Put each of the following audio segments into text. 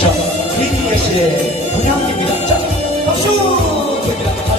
자, KBS의 동양입니다. 자, 박수! 드립니다.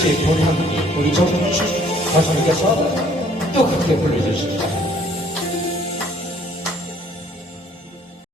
সেই প্রধান পরিচর্যা সরকারকে সব দুঃখকে পরিবেশিত